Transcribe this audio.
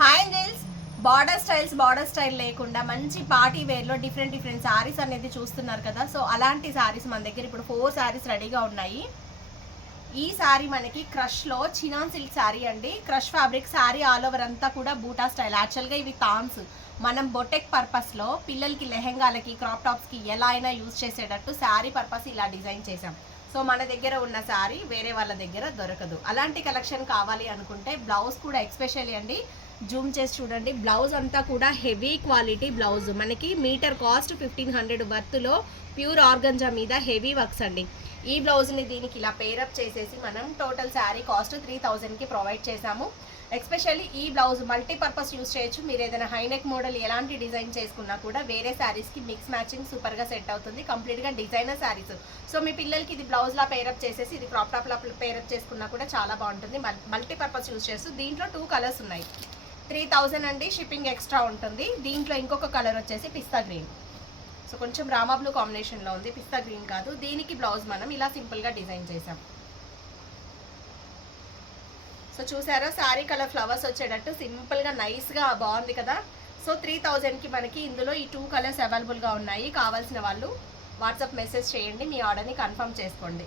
Hi అంజల్స్. Border style లేకుండా మంచి party వేర్లో different saris అనేది చూస్తున్నారు కదా. సో అలాంటి శారీస్ మన దగ్గర ఇప్పుడు 4 శారీస్ రెడీగా ఉన్నాయి. ఈ శారీ మనకి క్రష్లో చినాన్ సిల్క్ శారీ అండి. Crush fabric sari all over అంతా కూడా బూటా స్టైల్. యాక్చువల్గా ఇవి థాన్స్ మనం బొటెక్ పర్పస్లో పిల్లలకి లెహెంగాలకి క్రాప్ టాప్స్కి ఎలా అయినా యూజ్ చేసేటట్టు శారీ పర్పస్ ఇలా డిజైన్ చేసాం. సో మన దగ్గర ఉన్న శారీ వేరే వాళ్ళ దగ్గర దొరకదు. అలాంటి కలెక్షన్ కావాలి అనుకుంటే బ్లౌజ్ కూడా ఎక్స్పెషల్లీ అండి, జూమ్ చేసి చూడండి. బ్లౌజ్ అంతా కూడా హెవీ క్వాలిటీ బ్లౌజ్. మనకి మీటర్ కాస్ట్ 1500 వర్త్లో ప్యూర్ ఆర్గంజా మీద హెవీ వర్క్స్ అండి. ఈ బ్లౌజ్ని దీనికి ఇలా పేరప్ చేసేసి మనం టోటల్ శారీ కాస్ట్ 3000కి ప్రొవైడ్ చేశాము. ఎస్పెషల్లీ ఈ బ్లౌజ్ మల్టీపర్పస్ యూస్ చేయొచ్చు. మీరు ఏదైనా హైనెక్ మోడల్ ఎలాంటి డిజైన్ చేసుకున్నా కూడా వేరే శారీస్కి మిక్స్ మ్యాచింగ్ సూపర్గా సెట్ అవుతుంది. కంప్లీట్గా డిజైనర్ శారీస్. సో మీ పిల్లలకి ఇది బ్లౌజ్లా పేరప్ చేసేసి ఇది క్రాప్ టాప్లా పేరప్ చేసుకున్నా కూడా చాలా బాగుంటుంది. మల్టీపర్పస్ యూస్ చేస్తూ దీంట్లో 2 కలర్స్ ఉన్నాయి. 3000 అండి, షిప్పింగ్ ఎక్స్ట్రా ఉంటుంది. దీంట్లో ఇంకొక కలర్ వచ్చేసి పిస్తా గ్రీన్. సో కొంచెం రామా బ్లూ కాంబినేషన్లో ఉంది, పిస్తా గ్రీన్ కాదు. దీనికి బ్లౌజ్ మనం ఇలా సింపుల్గా డిజైన్ చేసాం. సో చూసారా, శారీ కలర్ ఫ్లవర్స్ వచ్చేటట్టు సింపుల్గా నైస్గా బాగుంది కదా. సో 3000కి మనకి ఇందులో ఈ 2 కలర్స్ అవైలబుల్గా ఉన్నాయి. కావాల్సిన వాళ్ళు వాట్సాప్ మెసేజ్ చేయండి, మీ ఆర్డర్ని కన్ఫర్మ్ చేసుకోండి.